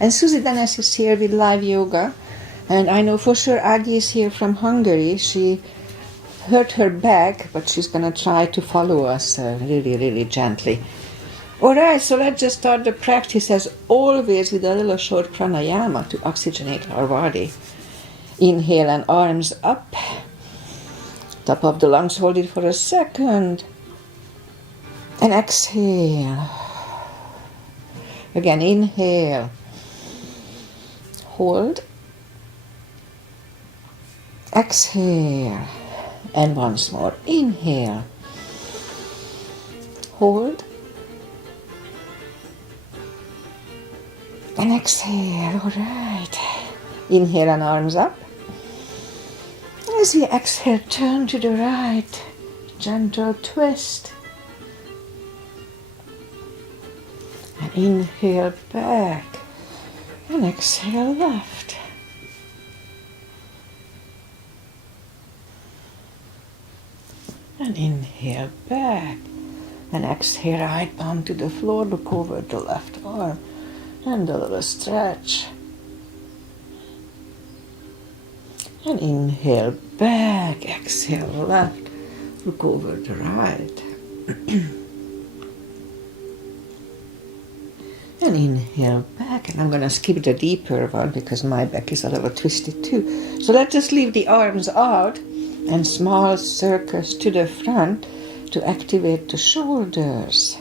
And Susie Denes is here with live yoga. And I know for sure Agi is here from Hungary. She hurt her back, but she's going to try to follow us really, really gently. All right, so let's just start the practice as always with a little short pranayama to oxygenate our body. Inhale and arms up. Top of the lungs, hold it for a second. And exhale. Again, inhale. Hold. Exhale. And once more. Inhale. Hold. And exhale. All right. Inhale and arms up. As we exhale, turn to the right. Gentle twist. And inhale back. And exhale left. And inhale back. And exhale right palm to the floor. Look over the left arm. And a little stretch. And inhale back. Exhale left. Look over the right. And inhale back. And I'm going to skip the deeper one because my back is a little twisted too. So let's just leave the arms out and small circles to the front to activate the shoulders.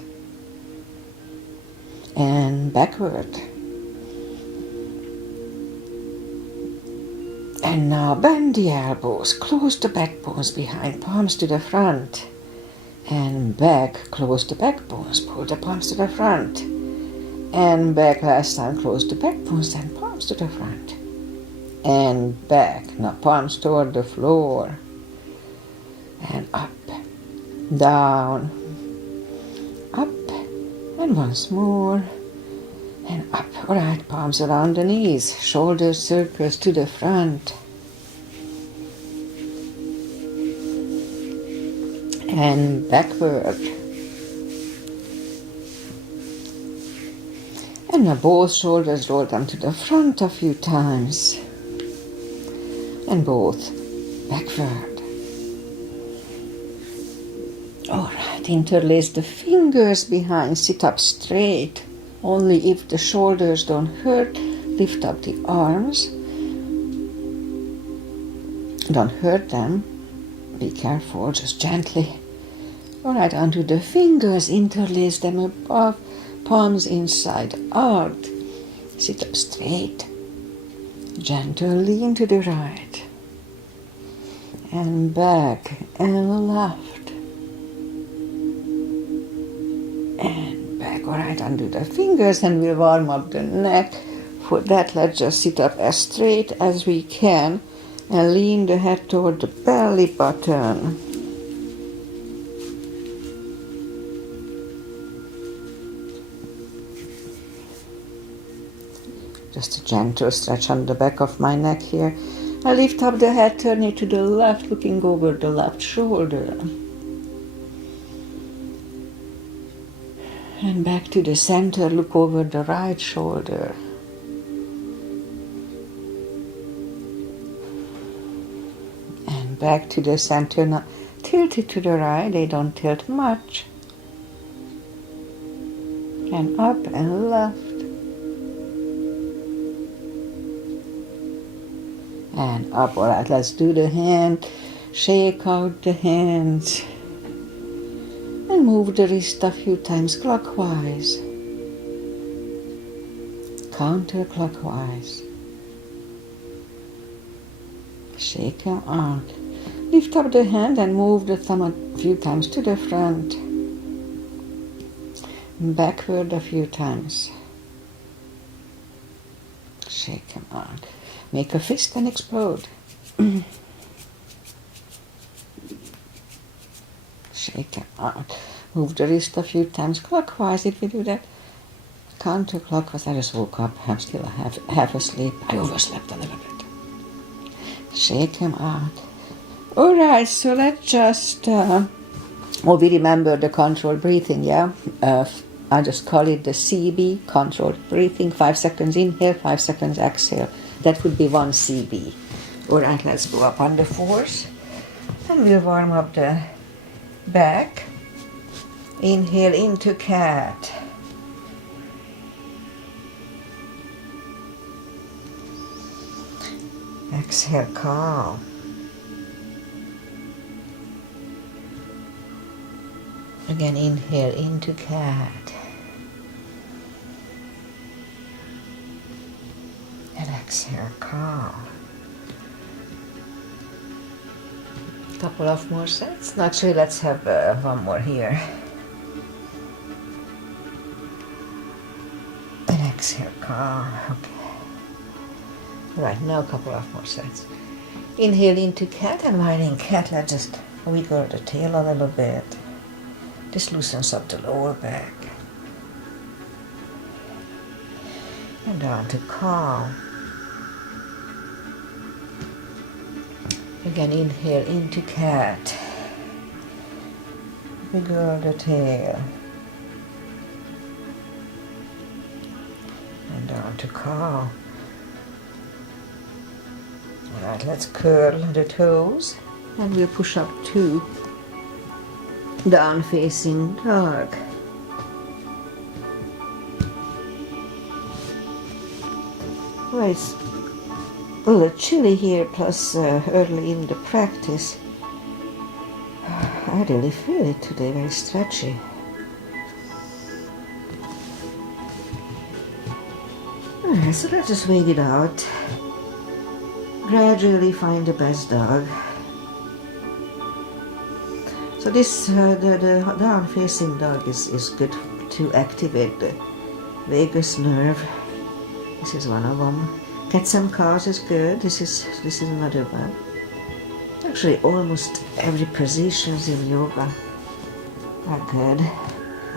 And backward. And now bend the elbows, close the back bones behind, palms to the front. And back, close the back bones, pull the palms to the front. And back, last time, close the back bones, and palms to the front. And back, now palms toward the floor. And up, down, up, and once more. And up. All right, palms around the knees, shoulder circles to the front. And backward. And now both shoulders roll down to the front a few times. And both backward. All right, interlace the fingers behind, sit up straight. Only if the shoulders don't hurt, lift up the arms. Don't hurt them. Be careful, just gently. All right, onto the fingers, interlace them above, palms inside out. Sit up straight. Gentle lean to the right. And back and left. And back. All right, undo the fingers and we'll warm up the neck. For that, let's just sit up as straight as we can and lean the head toward the belly button. Just a gentle stretch on the back of my neck here. I lift up the head, turn it to the left, looking over the left shoulder. And back to the center, look over the right shoulder. And back to the center, now tilt it to the right, they don't tilt much. And up and left. And up. All right, let's do the hand. Shake out the hands. And move the wrist a few times clockwise. Counterclockwise. Shake them out. Lift up the hand and move the thumb a few times to the front. Backward a few times. Shake them out. Make a fist and explode. Shake them out. Move the wrist a few times clockwise if you do that. Counterclockwise. I just woke up. I'm still half asleep. I overslept a little bit. Shake them out. Alright, so let's just... we remember the controlled breathing, yeah? I just call it the CB, controlled breathing. 5 seconds inhale, 5 seconds exhale. That would be one CB. All right, let's go up on the fours. And we'll warm up the back. Inhale into cat. Exhale, calm. Again, inhale into cat. And exhale, calm. Couple of more sets. Actually, let's have one more here. And exhale, calm. Okay. Right, now a couple of more sets. Inhale into cat, and while in cat, let's just wiggle the tail a little bit. This loosens up the lower back. And down to calm. Again, inhale into cat. Wiggle the tail. And down to calm. Alright, let's curl the toes. And we'll push up to down facing dog. Well, it's a little chilly here, plus early in the practice. I really feel it today, very stretchy. Alright, so let's just wait it out. Gradually find the best dog. So this, the down-facing dog is good to activate the vagus nerve. This is one of them. Cats and cows is good. This is another one. Actually, almost every positions in yoga are good.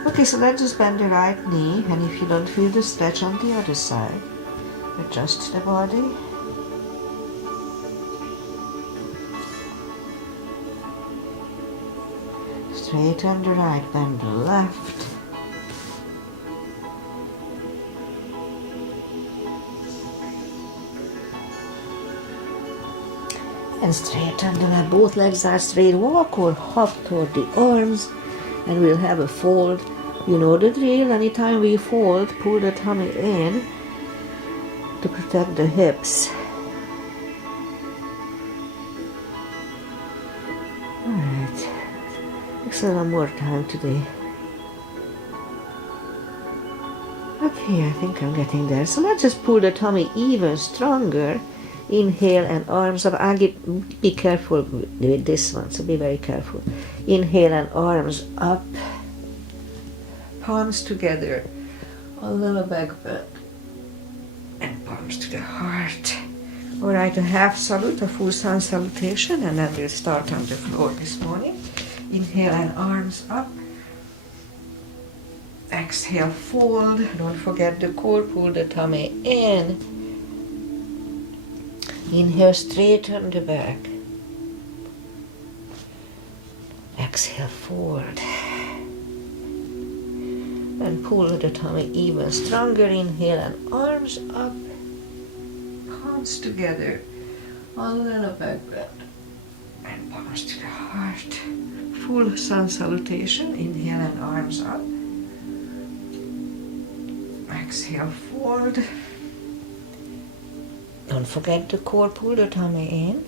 Okay, so let's just bend the right knee, and if you don't feel the stretch on the other side, adjust the body. Straighten the right, bend the left. And straighten the left. Both legs are straight. Walk or hop toward the arms, and we'll have a fold. You know the drill. Anytime we fold, pull the tummy in to protect the hips. Alright. One more time today. Okay, I think I'm getting there. So let's just pull the tummy even stronger. Inhale and arms up. Be careful with this one, so be very careful. Inhale and arms up. Palms together. A little back bend. And palms to the heart. Alright, a half salute, a full sun salutation, and then we'll start on the floor this morning. Inhale and arms up. Exhale, fold. Don't forget the core, pull the tummy in. Inhale, straighten the back. Exhale, forward. And pull the tummy even stronger. Inhale and arms up. Palms together. A little back bend. And palms to the heart. Full sun salutation. Inhale and arms up. Exhale, forward. Don't forget the core, pull the tummy in.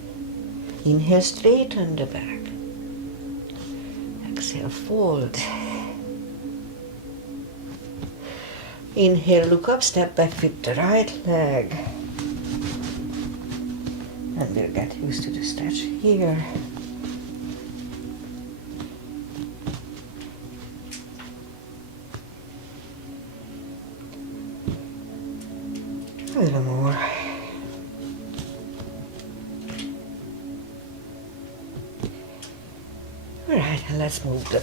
Inhale, straighten the back. Exhale, fold. Inhale, look up, step back with the right leg. And we'll get used to the stretch here. A little more. Alright, and let's move the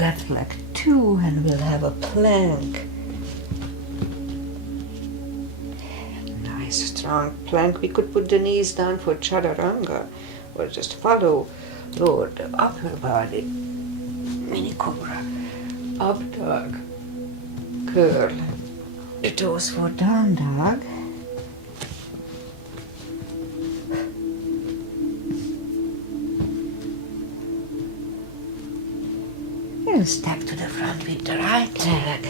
left leg too, and we'll have a plank. Nice strong plank. We could put the knees down for chaturanga, or just follow Lord the upper body. Mini cobra. Up dog. curl the toes for down dog. And step to the front with the right leg.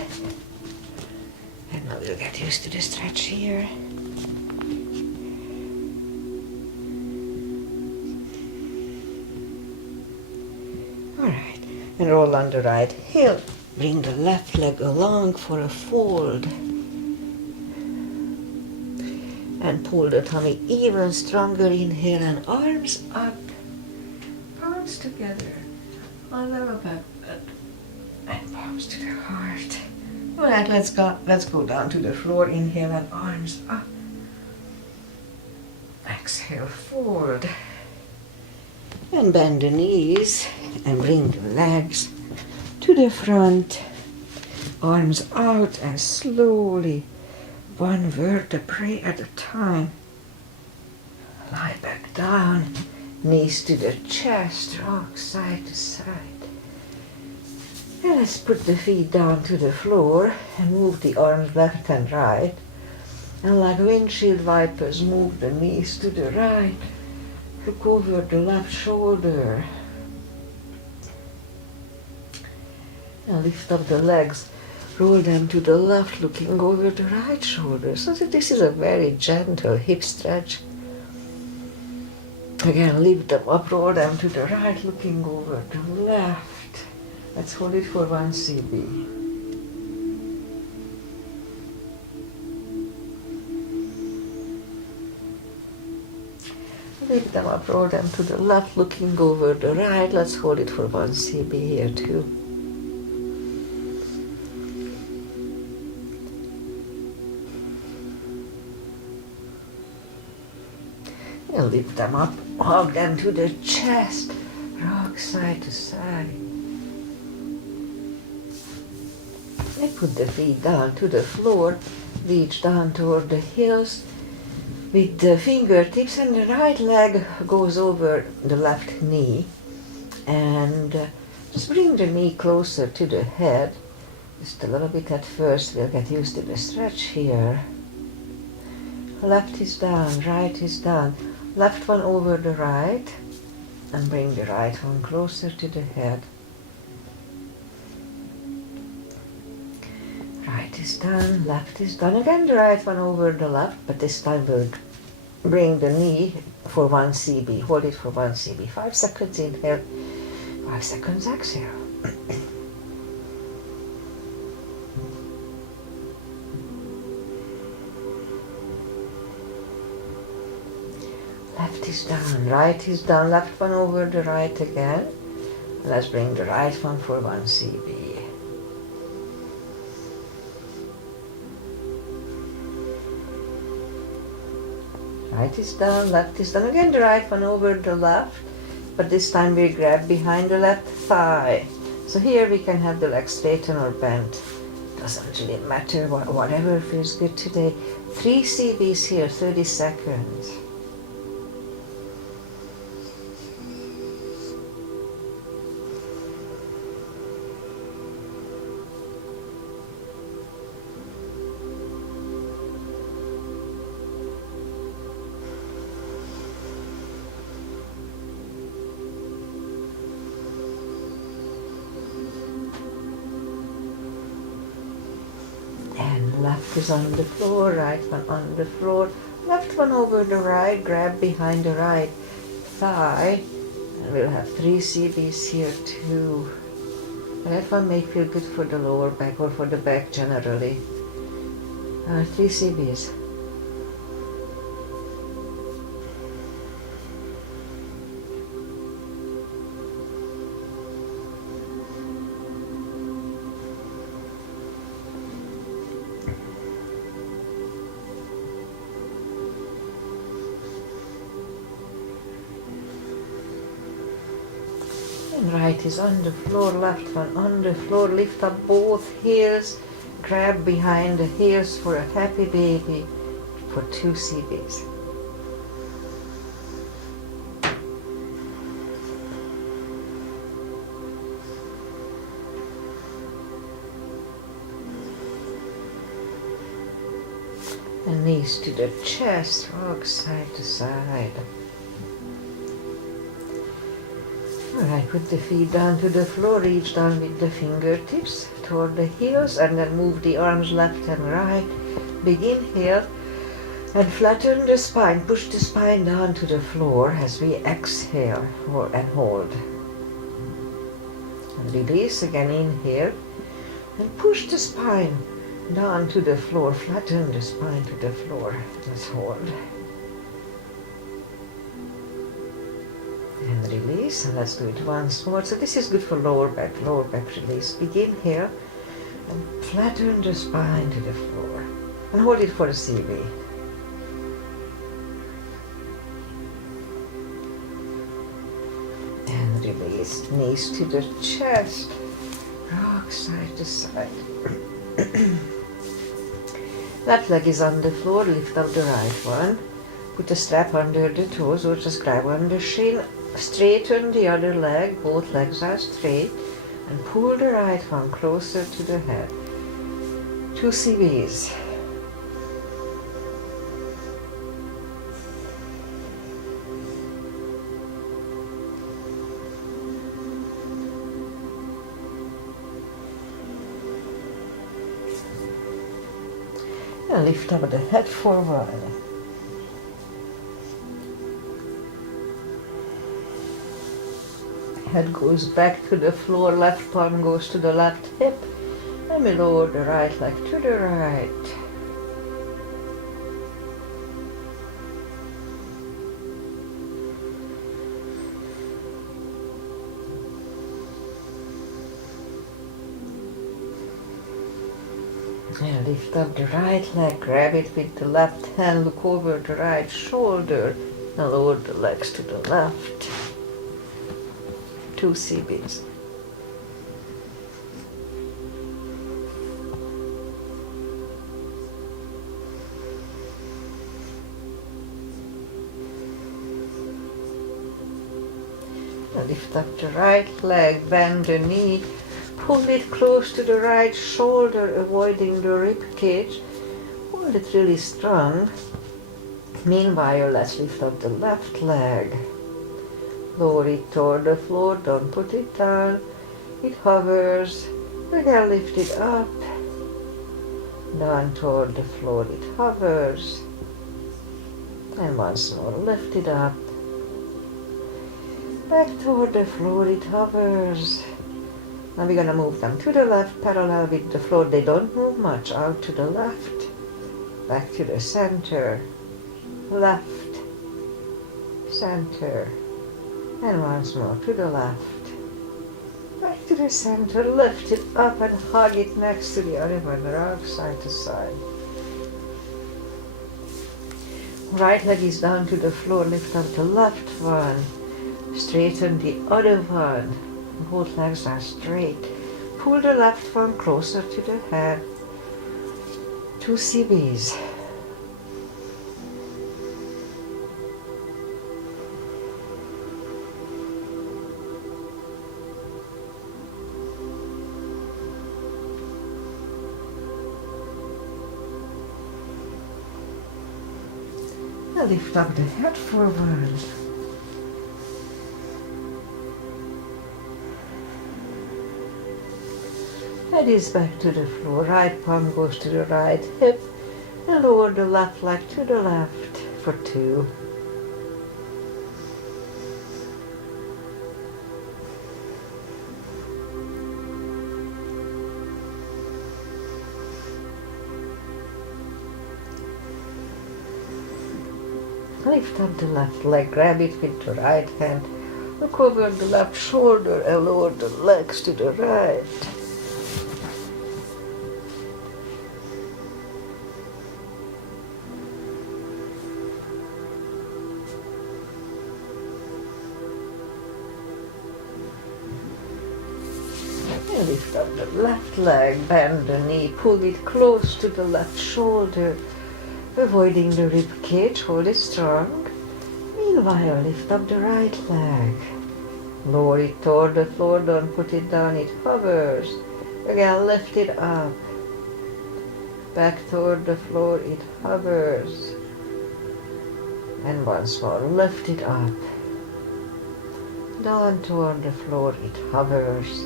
And now we'll get used to the stretch here. Alright, and roll on the right heel. Bring the left leg along for a fold. And pull the tummy even stronger. Inhale and arms up. Palms together. On lower back and palms to the heart. Alright, let's go down to the floor. Inhale and arms up. Exhale, fold. And bend the knees and bring the legs to the front. Arms out and slowly, one vertebrae at a time. Lie back down. Knees to the chest, rock side to side. And let's put the feet down to the floor and move the arms left and right. And like windshield wipers, move the knees to the right. Look over the left shoulder. And lift up the legs. Roll them to the left, looking over the right shoulder. So that this is a very gentle hip stretch. Again, lift them up, roll them to the right, looking over the left. Let's hold it for 1 CB. Lift them up, roll them to the left, looking over the right. Let's hold it for 1 CB here too. And lift them up, hug them to the chest, rock side to side. And put the feet down to the floor, reach down toward the heels with the fingertips, and the right leg goes over the left knee. And just bring the knee closer to the head, just a little bit at first. We'll get used to the stretch here. Left is down, right is down. Left one over the right, and bring the right one closer to the head. Right is down, left is down. Again the right one over the left, but this time we'll bring the knee for 1 CB. Hold it for 1 CB. 5 seconds inhale, 5 seconds exhale. Left is down, right is down, left one over the right again. Let's bring the right one for 1 CB. Right is down, left is down. Again the right one over the left, but this time we grab behind the left thigh. So here we can have the legs straighten or bent. Doesn't really matter, whatever feels good today. 3 CBs here, 30 seconds. Left is on the floor, right one on the floor, left one over the right, grab behind the right thigh, and we'll have 3 CBs here too. That one may feel good for the lower back or for the back generally. 3 CBs. Right is on the floor, left one on the floor. Lift up both heels, grab behind the heels for a happy baby for 2 CBs. And knees to the chest, rock side to side. Alright, put the feet down to the floor, reach down with the fingertips toward the heels, and then move the arms left and right. Big inhale, and flatten the spine. Push the spine down to the floor as we exhale and hold. And release again, inhale, and push the spine down to the floor. Flatten the spine to the floor. Let's hold. And release, and let's do it once more. So this is good for lower back release. Big inhale, and flatten the spine to the floor. And hold it for the CV. And release, knees to the chest, rock side to side. Left leg is on the floor, lift up the right one. Put a strap under the toes or just grab on the shin. Straighten the other leg, both legs are straight, and pull the right one closer to the head. 2 CVs. And lift up the head forward. Head goes back to the floor, left palm goes to the left hip, and we lower the right leg to the right. And lift up the right leg, grab it with the left hand, look over the right shoulder, and lower the legs to the left. 2 CBs. Lift up the right leg, bend the knee, pull it close to the right shoulder, avoiding the rib cage. Hold it really strong. Meanwhile, let's lift up the left leg. Lower it toward the floor, don't put it down. It hovers. Again, lift it up. Down toward the floor, it hovers. And once more, lift it up. Back toward the floor, it hovers. Now we're going to move them to the left, parallel with the floor. They don't move much. Out to the left. Back to the center. Left. Center. And once more to the left. Back to the center, lift it up and hug it next to the other one, rock side to side. Right leg is down to the floor, lift up the left one. Straighten the other one. Both legs are straight. Pull the left one closer to the head. 2 CBs. Lift up the head forward. Head is back to the floor. Right palm goes to the right hip. And lower the left leg to the left for 2. Lift up the left leg, grab it with the right hand, look over the left shoulder and lower the legs to the right. And lift up the left leg, bend the knee, pull it close to the left shoulder. Avoiding the rib cage, hold it strong. Meanwhile, lift up the right leg. Lower it toward the floor, don't put it down, it hovers. Again, lift it up. back toward the floor, it hovers. And once more, lift it up. Down toward the floor, it hovers.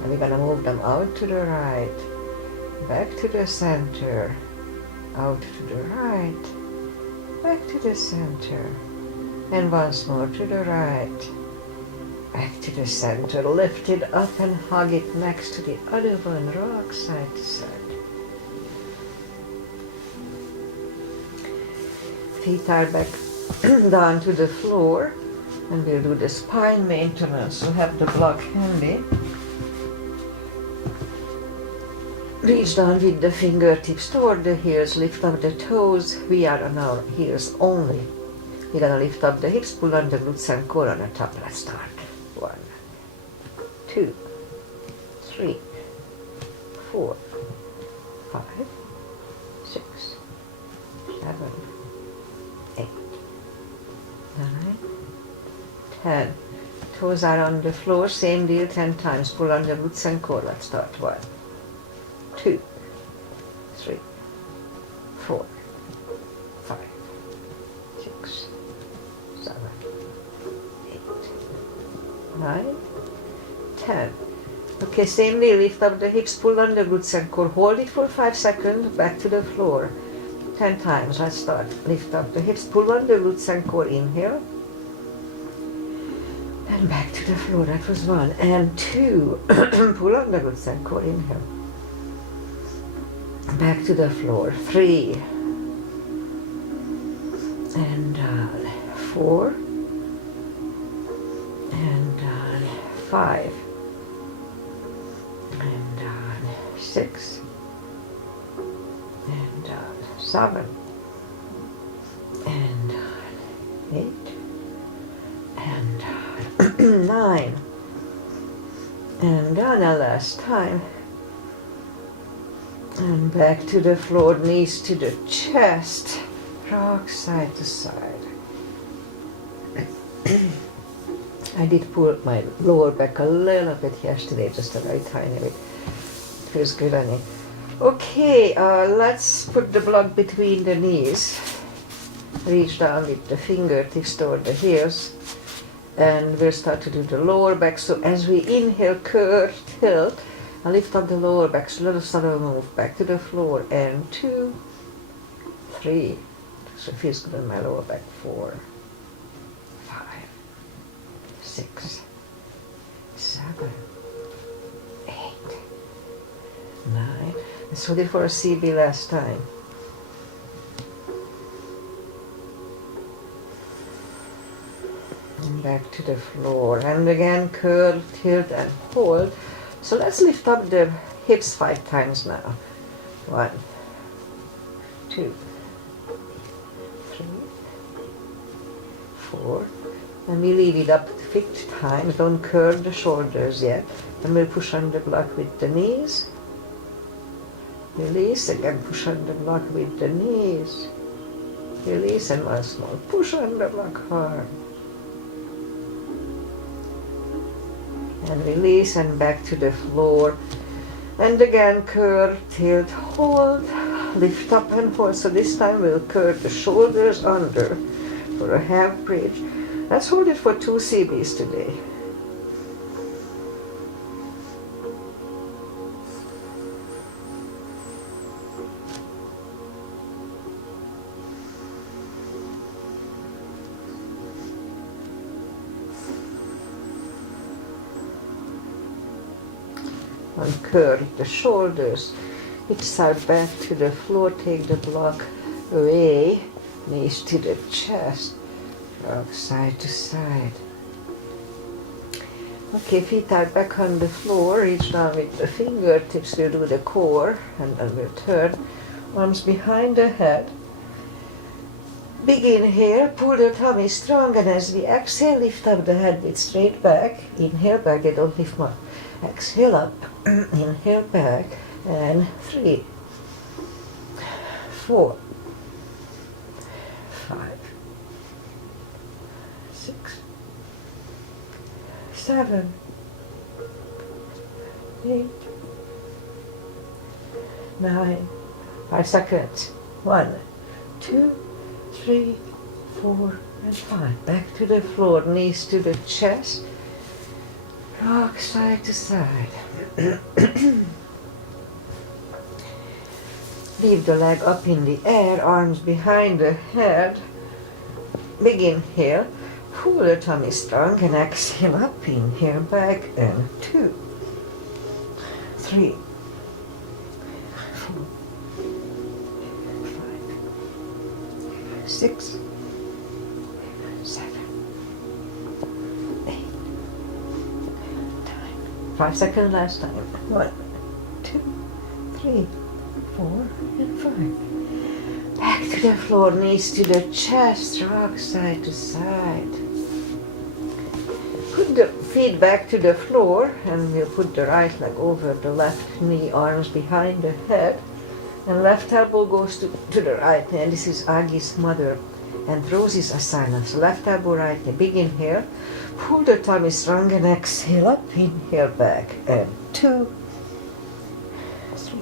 And we're gonna move them out to the right, back to the center, out to the right, back to the center, and once more to the right, back to the center. Lift it up and hug it next to the other one, rock side to side. Feet are back down to the floor, and we'll do the spine maintenance. So have the block handy. Reach down with the fingertips toward the heels, lift up the toes. We are on our heels only. We're gonna lift up the hips, pull on the glutes and core on the top. Let's start. 1, 2, 3, 4, 5, 6, 7, 8, 9, 10. Toes are on the floor, same deal 10 times. Pull on the glutes and core. Let's start. 1, 2, 3, 4, 5, 6, 7, 8, 9, 10. Okay, same way, lift up the hips, pull on the glutes and core, hold it for 5 seconds, back to the floor. 10 times, let's start. Lift up the hips, pull on the glutes and core, inhale. And back to the floor, that was 1. And 2, pull on the glutes and core, inhale. Back to the floor, 3. And 4. And 5. And 6. And 7. And 8. And 9. And a last time. And back to the floor, knees to the chest, rock side to side. I did pull my lower back a little bit yesterday, just a very tiny bit. Feels good on it. Okay, let's put the block between the knees. Reach down with the fingertips toward the heels. And we'll start to do the lower back. So as we inhale, curve, tilt, and lift up the lower back, so little subtle move back to the floor, and 2, 3, so it feels good in my lower back, 4, 5, 6, 7, 8, 9, let's hold it for a CB last time. And back to the floor, and again curl, tilt and hold. So let's lift up the hips 5 times now. 1, 2, 3, 4, and we leave it up 5th time. Don't curl the shoulders yet. And we'll push on the block with the knees. Release, again push on the block with the knees. Release, and once more, push on the block hard. And release, and back to the floor. And again, curl, tilt, hold, lift up and hold. So this time we'll curl the shoulders under for a half bridge. Let's hold it for 2 CBs today. And curve the shoulders, hips are back to the floor, take the block away, knees to the chest, rock side to side. Okay, feet are back on the floor, reach down with the fingertips, we'll do the core, and then we'll turn, arms behind the head. Big inhale, pull the tummy strong, and as we exhale, lift up the head with straight back. Inhale back, I don't lift much. Exhale up, inhale back, and 3, 4, 5, 6, 7, 8, 9, 5 seconds. 1, 2, 3, 4, and 5. Back to the floor, knees to the chest. Rock side to side. Leave the leg up in the air, arms behind the head. Big inhale. Pull the tummy strong and exhale up, inhale back, and 2, 3, 4, 5, 6, 7, 8, 9. 5 seconds last time. 1, 2, 3, 4, and 5. Back to the floor, knees to the chest, rock side to side. Put the feet back to the floor, and we'll put the right leg over the left knee, arms behind the head, and left elbow goes to the right knee. And this is Agi's mother and Rosie's asana. So left elbow, right knee, big inhale, pull the tummy strong and exhale up, inhale back, and 2, 3,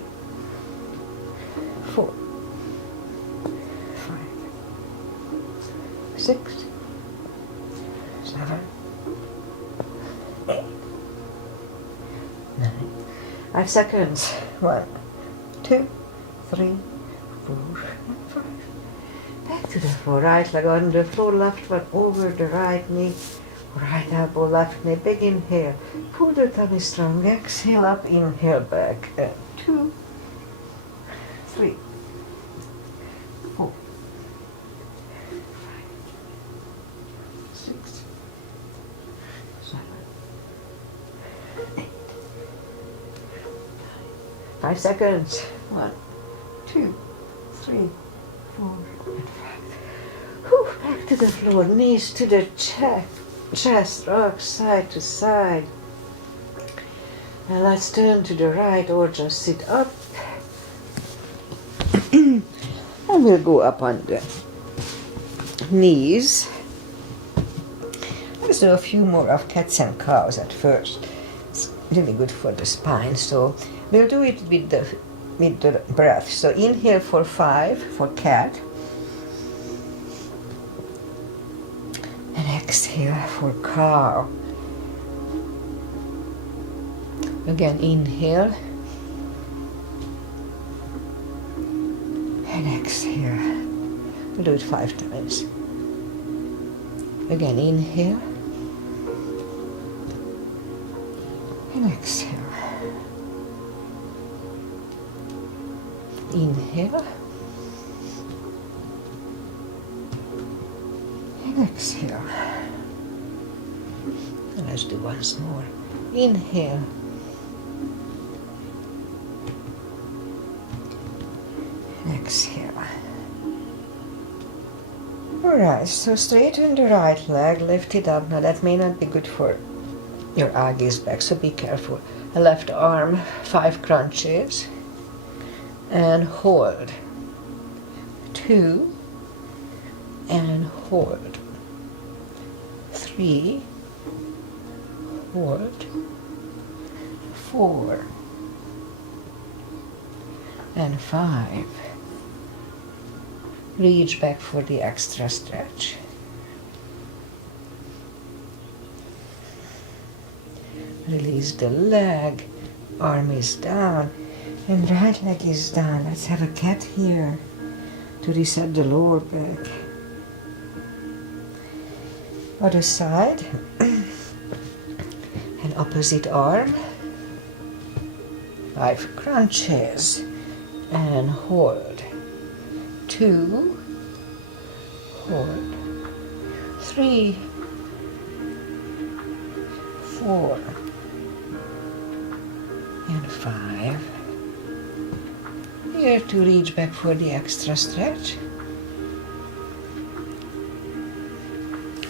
4, 5, 6, 7, 8, 9. 5 seconds. 1, 2, 3, 4, and 5. Back to the floor. Right leg on the floor, left one over the right knee. Right elbow, left knee. Big inhale. Pull the tummy strong. Exhale up, inhale back. And 2, 3, 4, 5, 6, 7, 8, 9. 5 seconds. 1, 2, 3, 4, and 5. Whew, back to the floor, knees to the chest, rock side to side. And let's turn to the right or just sit up. And we'll go up on the knees. Let's do a few more of cats and cows at first. It's really good for the spine, so we'll do it with the breath. So inhale for 5 for cat. And exhale for cow. Again, inhale. And exhale. We'll do it 5 times. Again, inhale. And exhale. Inhale. And exhale. And let's do once more. Inhale. And exhale. Alright, so straighten the right leg, lift it up. Now that may not be good for your Agi's back, so be careful. A left arm, 5 crunches. And hold. 2. And hold. 3. Hold. 4. And 5. Reach back for the extra stretch. Release the leg, arm is down, and right leg is down. Let's have a cat here to reset the lower back. Other side, and opposite arm. 5 crunches, and hold. 2, hold. 3, 4, and 5. Here to reach back for the extra stretch.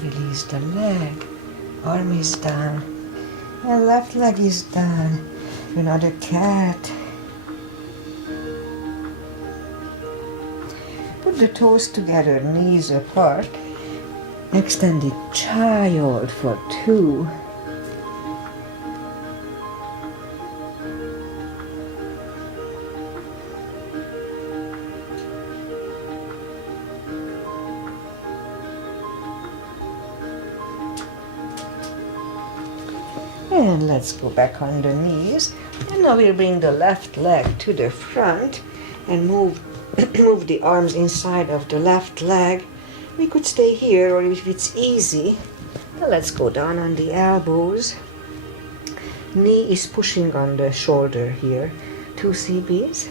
Release the leg, arm is down, and left leg is down. Another cat. Put the toes together, knees apart. Extended child for 2. And let's go back on the knees. And now we'll bring the left leg to the front and move move the arms inside of the left leg. We could stay here, or if it's easy, then let's go down on the elbows. Knee is pushing on the shoulder here. 2 CBs.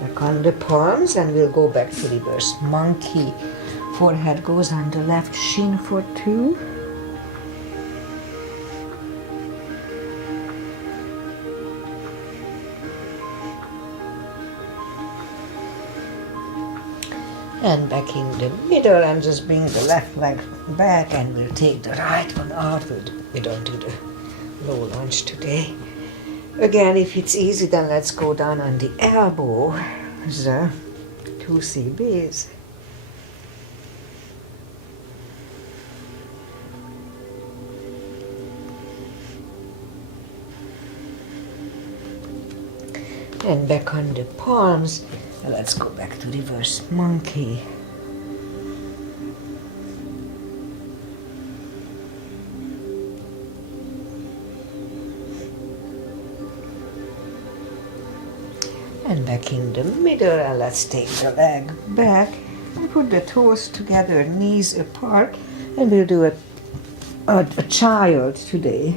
Back on the palms, and we'll go back to reverse monkey. Forehead goes on the left shin for 2. And back in the middle, and just bring the left leg back, and we'll take the right one out. We don't do the low lunge today. Again, if it's easy, then let's go down on the elbow. The 2 CBs. And back on the palms. Let's go back to reverse monkey. And back in the middle, and let's take the leg back and put the toes together, knees apart, and we'll do a child today.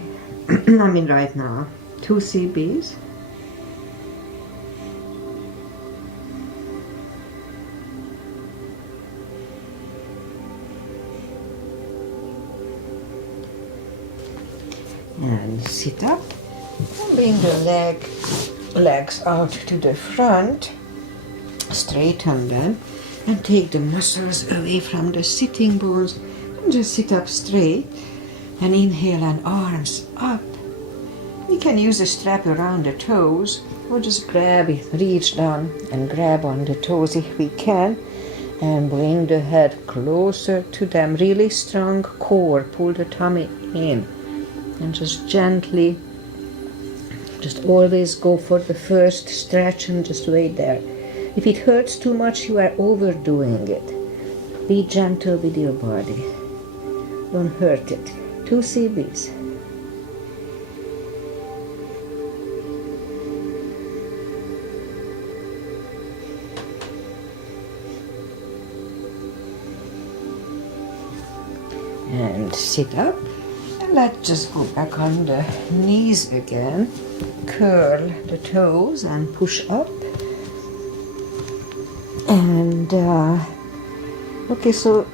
I mean right now. 2 CBs. And sit up and bring the legs out to the front, straighten them, and take the muscles away from the sitting bones, and just sit up straight and inhale, and arms up. We can use a strap around the toes, or just grab it, reach down and grab on the toes if we can, and bring the head closer to them. Really strong core, pull the tummy in. And just gently, just always go for the first stretch and just wait there. If it hurts too much, you are overdoing it. Be gentle with your body. Don't hurt it. 2 CBs. And sit up. Let's just go back on the knees again. Curl the toes and push up. And okay, so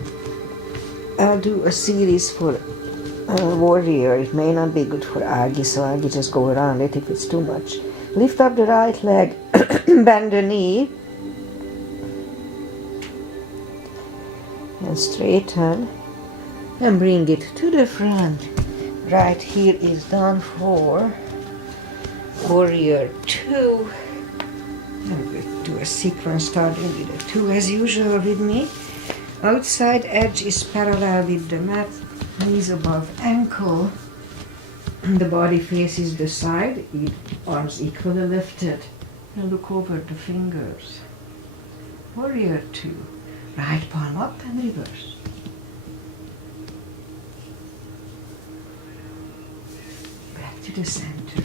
I'll do a series for warrior. It may not be good for Agi, so Agi just go around it if it's too much. Lift up the right leg, bend the knee, and straighten, and bring it to the front. Right here is done for warrior 2. And we'll do a sequence starting with a 2 as usual with me. Outside edge is parallel with the mat, knees above ankle. The body faces the side, arms equally lifted. And look over the fingers. Warrior 2. Right palm up and reverse. To the center.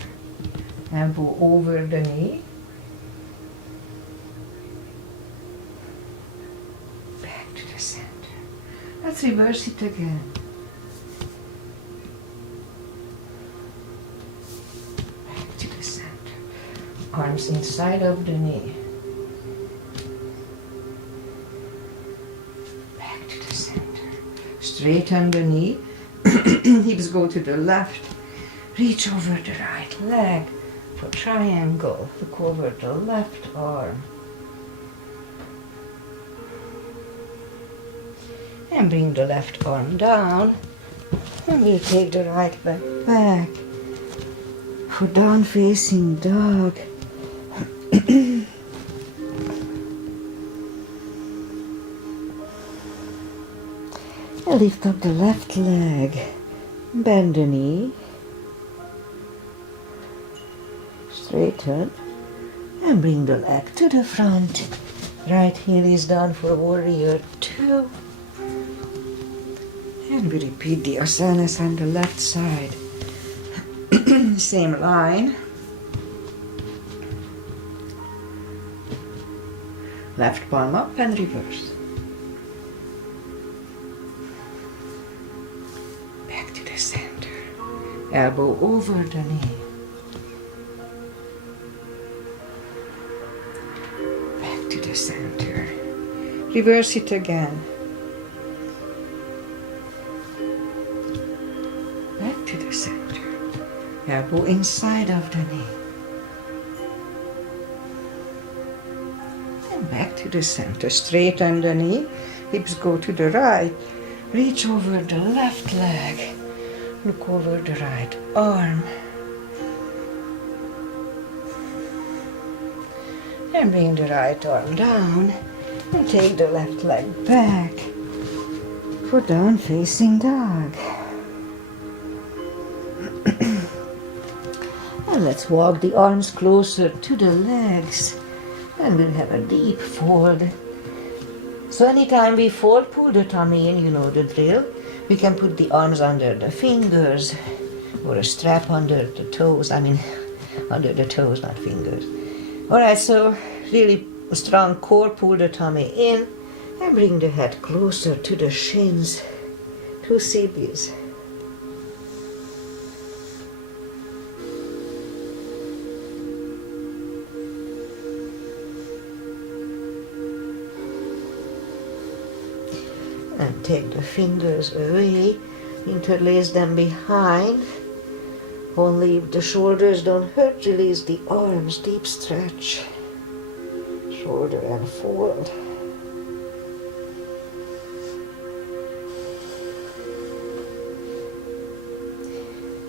Elbow over the knee. Back to the center. Let's reverse it again. Back to the center. Arms inside of the knee. Back to the center. Straighten the knee. Hips go to the left. Reach over the right leg for triangle. Look over the left arm. And bring the left arm down. And we'll take the right leg back for down facing dog. And lift up the left leg. Bend the knee. Straighten And bring the leg to the front. Right heel is down for warrior 2. And we repeat the asanas on the left side. Same line. Left palm up and reverse. Back to the center. Elbow over the knee. Back to the center. Reverse it again. Back to the center. Elbow inside of the knee. And back to the center. Straighten the knee. Hips go to the right. Reach over the left leg. Look over the right arm. And bring the right arm down. And take the left leg back for down facing dog. And let's walk the arms closer to the legs. And we'll have a deep fold. So anytime we fold, pull the tummy in, you know the drill. We can put the arms under the fingers or a strap under the toes. Under the toes, not fingers. Alright, so really strong core, pull the tummy in and bring the head closer to the shins, to CBs. And take the fingers away, interlace them behind. Only if the shoulders don't hurt, release the arms, deep stretch. Shoulder and fold.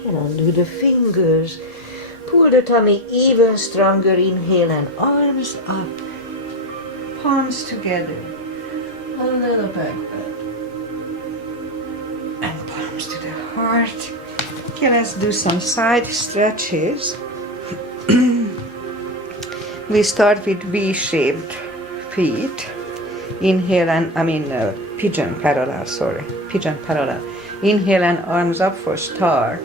And undo the fingers. Pull the tummy even stronger. Inhale and arms up. Palms together. A little back bend. And palms to the heart. Okay, let's do some side stretches. We start with V-shaped feet. Inhale and, pigeon parallel, pigeon parallel. Inhale and arms up for star.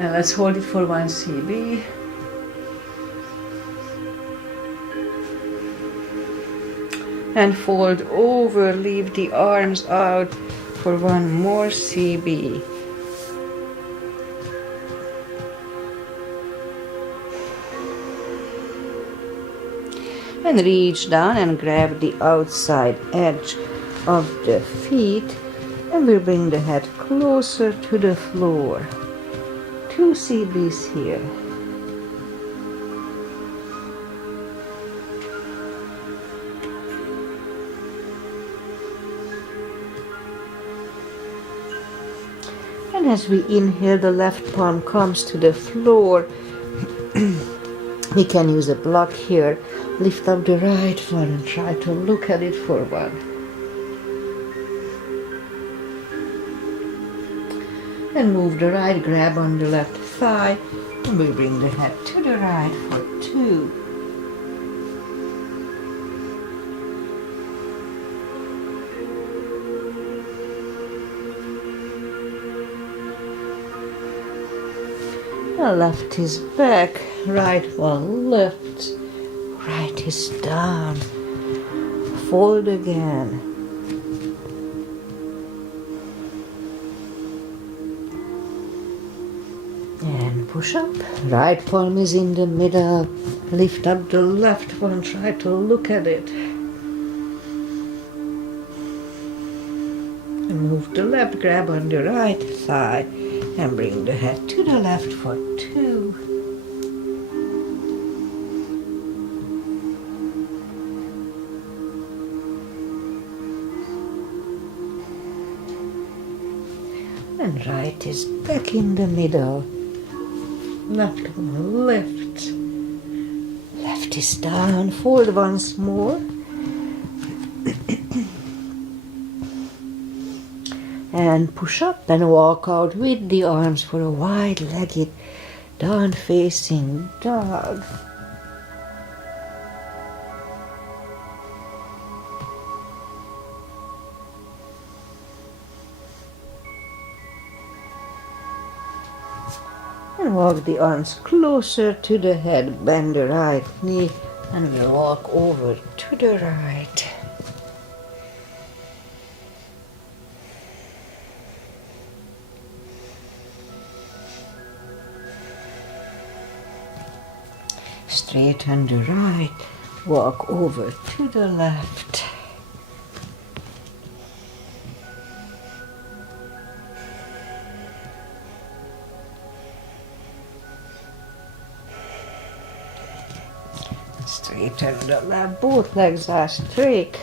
And let's hold it for 1 CB. And fold over, leave the arms out for 1 more CB. And reach down and grab the outside edge of the feet, and we'll bring the head closer to the floor. 2 CBs here. And as we inhale, the left palm comes to the floor. We can use a block here. Lift up the right one and try to look at it for 1. And move the right, grab on the left thigh, and we'll bring the head to the right for 2. The left is back, right one left. Right is down. Fold again. And push up. Right palm is in the middle. Lift up the left one. Try to look at it. And move the left. Grab on the right thigh. And bring the head to the left for 2. And right is back in the middle. Left one lift. Left is down. Fold once more. And push up and walk out with the arms for a wide-legged down-facing dog. And walk the arms closer to the head. Bend the right knee and we'll walk over to the right. Straighten the right, walk over to the left. Straighten the left, both legs are straight,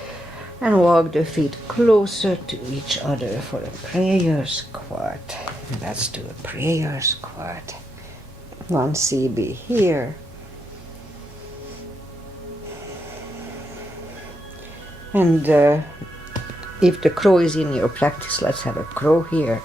and walk the feet closer to each other for a prayer squat. Let's do a prayer squat. 1 CB here. And if the crow is in your practice, let's have a crow here.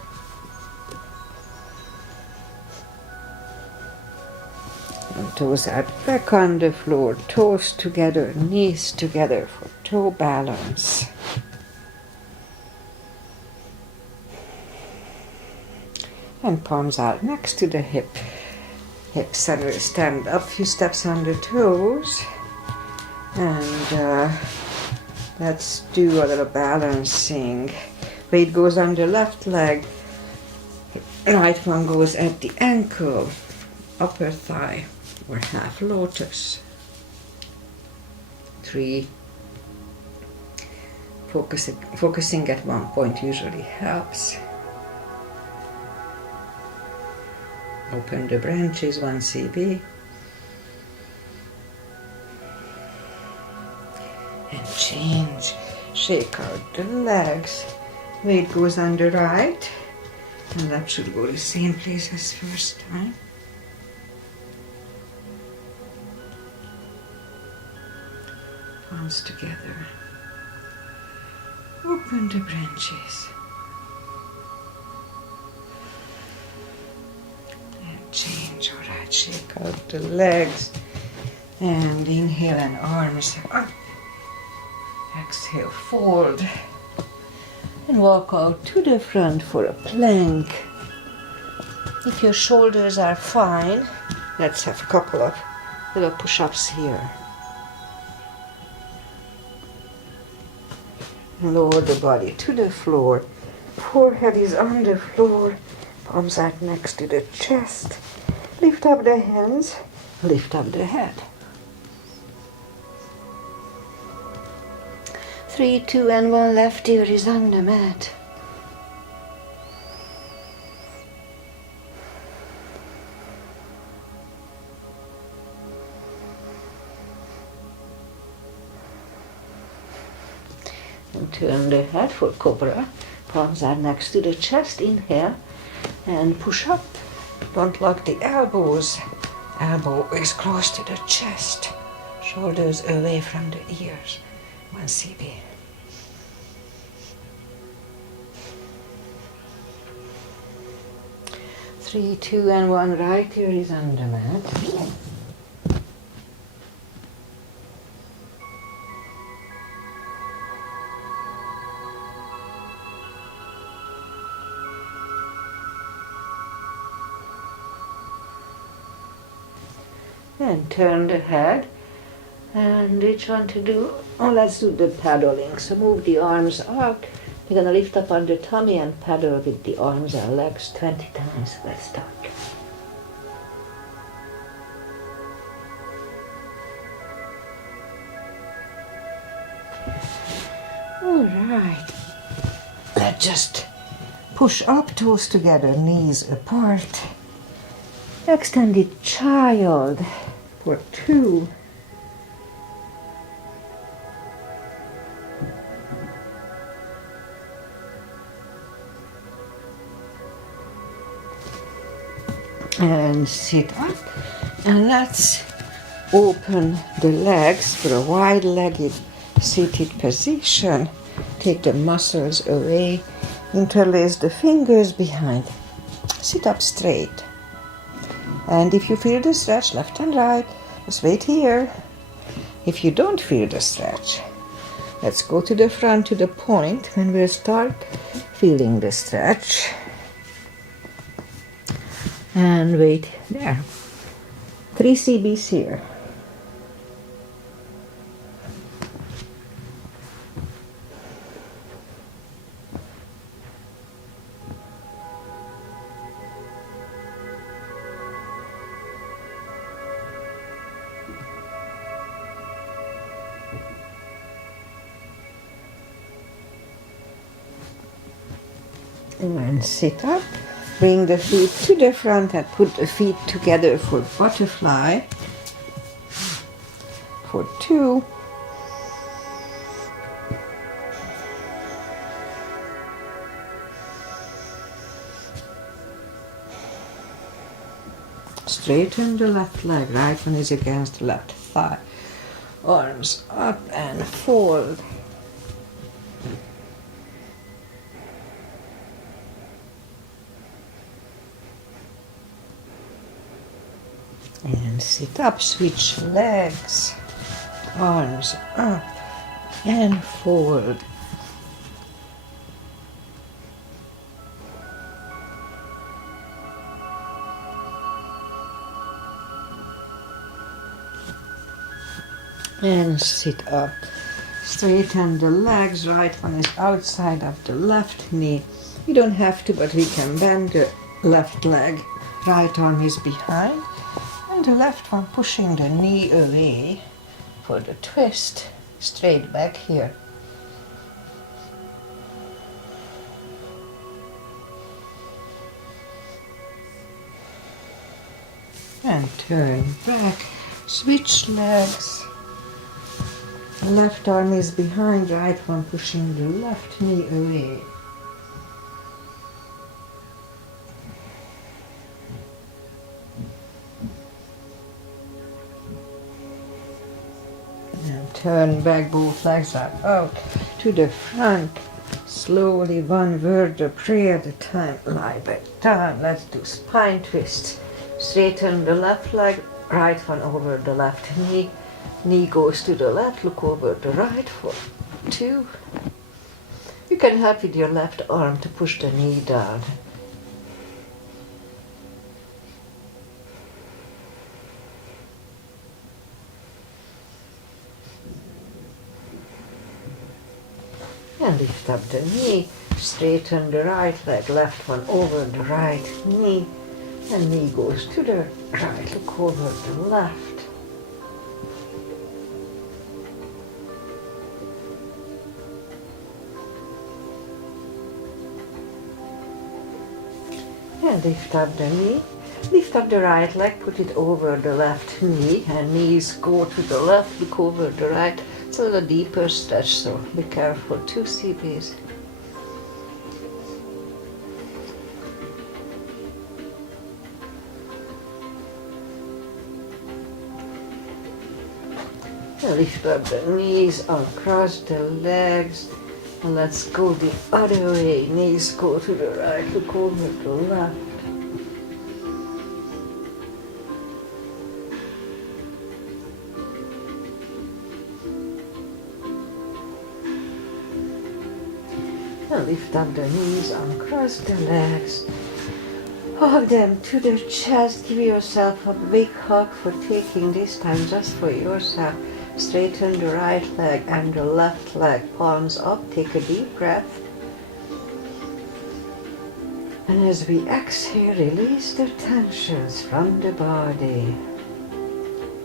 And toes are back on the floor, toes together, knees together for toe balance. And palms out next to the hip. Hips center, stand up, few steps on the toes. And let's do a little balancing. Weight goes on the left leg. Right one goes at the ankle, upper thigh, or half lotus. 3. Focusing at one point usually helps. Open the branches, 1 CB. And change. Shake out the legs. Weight goes on the right. And left should go the same place as first time. Palms together. Open the branches. And change. Alright, shake out the legs. And inhale and arms up. Exhale, fold. And walk out to the front for a plank. If your shoulders are fine, let's have a couple of little push-ups here. Lower the body to the floor. Forehead is on the floor. Palms are next to the chest. Lift up the hands. Lift up the head. 3, 2, and 1. Left ear is on the mat. And turn the head for cobra. Palms are next to the chest. Inhale and push up. Don't lock the elbows. Elbow is close to the chest. Shoulders away from the ears. 1 CB. 3, 2, and 1. Right ear is on the mat. And turn the head. And which one to do? Oh, let's do the paddling. So move the arms out. You're going to lift up on the tummy and paddle with the arms and legs 20 times. Let's start. All right. Let's just push up, toes together, knees apart. Extended child for 2. And sit up, and let's open the legs for a wide-legged seated position. Take the muscles away, interlace the fingers behind. Sit up straight. And if you feel the stretch, left and right, just wait here. If you don't feel the stretch, let's go to the front to the point when we'll start feeling the stretch. And wait there. 3 CBs here. And sit up, bring the feet to the front and put the feet together for butterfly. For 2. Straighten the left leg, right one is against the left thigh. Arms up and fold. And sit up, switch legs, arms up and fold. And sit up. Straighten the legs, right one is outside of the left knee. You don't have to, but we can bend the left leg. Right arm is behind. And the left one pushing the knee away for the twist, straight back here. And turn back, switch legs. The left arm is behind, right one pushing the left knee away. And turn back, both legs are out to the front. Slowly, one vertebrae at a time, lie back down. Let's do spine twist. Straighten the left leg, right one over the left knee. Knee goes to the left, look over the right for 2. You can help with your left arm to push the knee down. And lift up the knee, straighten the right leg, left one over the right knee, and knee goes to the right, look over the left. And lift up the knee, lift up the right leg, put it over the left knee, and knees go to the left, look over the right. It's a little deeper stretch, so be careful. 2 CBs. And lift up the knees, uncross the legs, and let's go the other way. Knees go to the right, look over the left. And lift up the knees, uncross the legs, hug them to the chest, give yourself a big hug for taking this time just for yourself. Straighten the right leg and the left leg, palms up, take a deep breath. And as we exhale, release the tensions from the body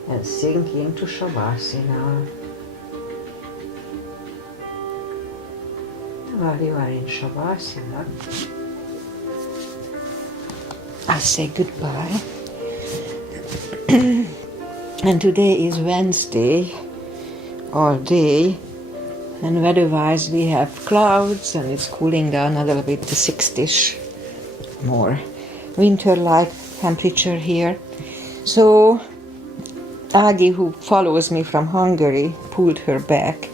and sink into Shavasana. While you are in Shavasana, I say goodbye. And today is Wednesday, all day, and weather-wise we have clouds and it's cooling down a little bit to 60ish, more winter-like temperature here. So Agi, who follows me from Hungary, pulled her back.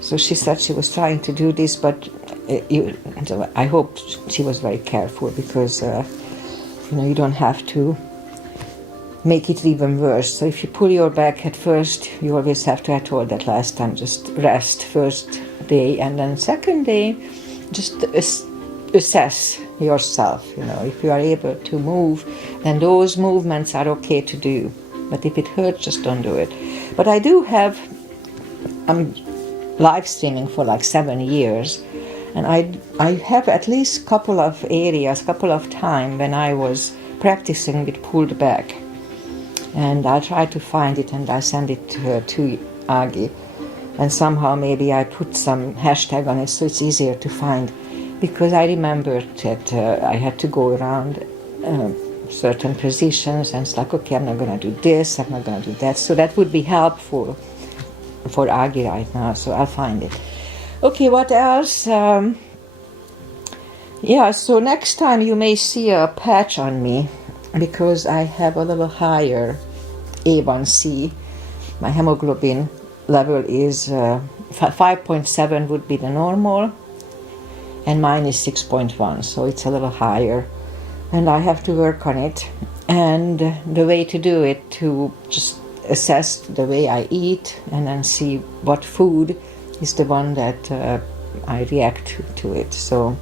So she said she was trying to do this, but I hope she was very careful because you don't have to make it even worse. So if you pull your back at first, you always have to, I told that last time, just rest first day, and then second day, just assess yourself. If you are able to move, then those movements are okay to do. But if it hurts, just don't do it. But I do have, I'm live streaming for like 7 years, and I have at least couple of time when I was practicing with pulled back, and I'll try to find it and I'll send it to Agi, and somehow maybe I put some hashtag on it so it's easier to find, because I remembered that I had to go around certain positions, and it's like, okay, I'm not going to do this, I'm not going to do that, so that would be helpful for Agi right now, so I'll find it. Okay, what else? So next time you may see a patch on me, because I have a little higher A1C. My hemoglobin level is 5.7 would be the normal, and mine is 6.1, so it's a little higher, and I have to work on it. And the way to do it, to just assess the way I eat and then see what food is the one that I react to it. So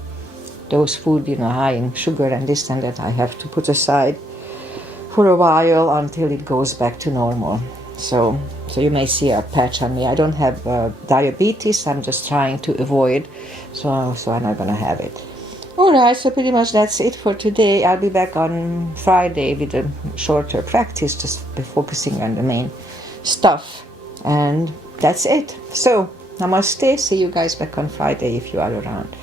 those food, high in sugar and this and that, I have to put aside for a while until it goes back to normal. So you may see a patch on me. I don't have diabetes, I'm just trying to avoid, so I'm not going to have it. Alright, so pretty much that's it for today. I'll be back on Friday with a shorter practice, just focusing on the main stuff. And that's it. So, namaste. See you guys back on Friday if you are around.